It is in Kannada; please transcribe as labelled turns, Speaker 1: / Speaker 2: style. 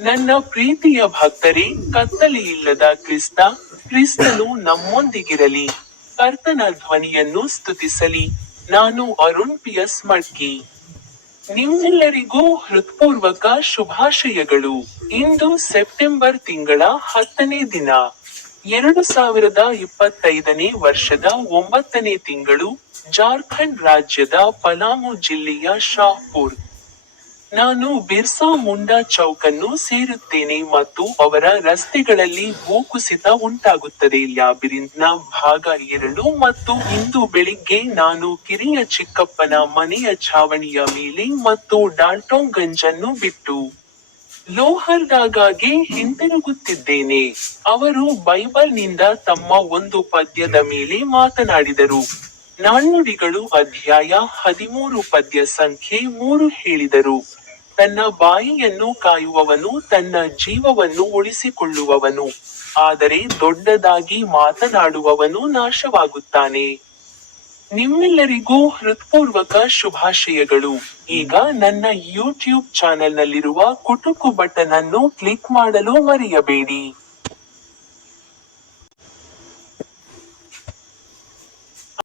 Speaker 1: ನನ್ನ ಪ್ರೀತಿಯ ಭಕ್ತರೇ ಕತ್ತಲೆಯಿಲ್ಲದ ಕ್ರಿಸ್ತ, ಕ್ರಿಸ್ತನು ನಮ್ಮೊಂದಿಗಿರಲಿ. ಕರ್ತನ ಧ್ವನಿಯನ್ನು ಸ್ತುತಿಸಲಿ. ನಾನು ಅರುಣ್ ಪಿಯಸ್ ಮಡ್ಕಿ. ನಿಮ್ಮೆಲ್ಲರಿಗೂ ಹೃತ್ಪೂರ್ವಕ ಶುಭಾಶಯಗಳು. ಇಂದು ಸೆಪ್ಟೆಂಬರ್ ತಿಂಗಳ ಹತ್ತನೇ ದಿನ. ಎರಡು ಸಾವಿರದ ಇಪ್ಪತ್ತೈದನೇ ವರ್ಷದ ಒಂಬತ್ತನೇ ತಿಂಗಳು ಜಾರ್ಖಂಡ್ ರಾಜ್ಯದ ಪಲಾಮು ಜಿಲ್ಲೆಯ ಶಾಹ್ಪುರ್. ನಾನು ಬಿರ್ಸಾ ಮುಂಡಾ ಚೌಕನ್ನು ಸೇರುತ್ತೇನೆ ಮತ್ತು ಅವರ ರಸ್ತೆಗಳಲ್ಲಿ ಭೂಕುಸಿತ ಉಂಟಾಗುತ್ತದೆ. ಲ್ಯಾಬಿರಿಂತ್ನ ಭಾಗ ಎರಡು ಮತ್ತು ಇಂದು ಬೆಳಿಗ್ಗೆ ನಾನು ಕಿರಿಯ ಚಿಕ್ಕಪ್ಪನ ಮನೆಯ ಛಾವಣಿಯ ಮೇಲೆ ಮತ್ತು ಡಾಲ್ಟೋಂಗಂಜನ್ನು ಬಿಟ್ಟು ಲೋಹರ್ಡಾಗಾಗೆ ಹಿಂತಿರುಗುತ್ತಿದ್ದೇನೆ. ಅವರು ಬೈಬಲ್ನಿಂದ ತಮ್ಮ ಒಂದು ಪದ್ಯದ ಮೇಲೆ ಮಾತನಾಡಿದರು. ನಾಣ್ಣುಡಿಗಳು ಅಧ್ಯಾಯ ಹದಿಮೂರು ಪದ್ಯ ಸಂಖ್ಯೆ ಮೂರು ಹೇಳಿದರು. ತನ್ನ ಬಾಯಿಯನ್ನು ಕಾಯುವವನು, ತನ್ನ ಜೀವವನ್ನು ಉಳಿಸಿಕೊಳ್ಳುವವನು. ಆದರೆ ದೊಡ್ಡದಾಗಿ ಮಾತನಾಡುವವನು ನಾಶವಾಗುತ್ತಾನೆ. ನಿಮ್ಮೆಲ್ಲರಿಗೂ ಹೃತ್ಪೂರ್ವಕ ಶುಭಾಶಯಗಳು. ಈಗ ನನ್ನ ಯೂಟ್ಯೂಬ್ ಚಾನೆಲ್ನಲ್ಲಿರುವ ಕುಟುಕು ಬಟನ್ ಅನ್ನು ಕ್ಲಿಕ್ ಮಾಡಲು ಮರೆಯಬೇಡಿ.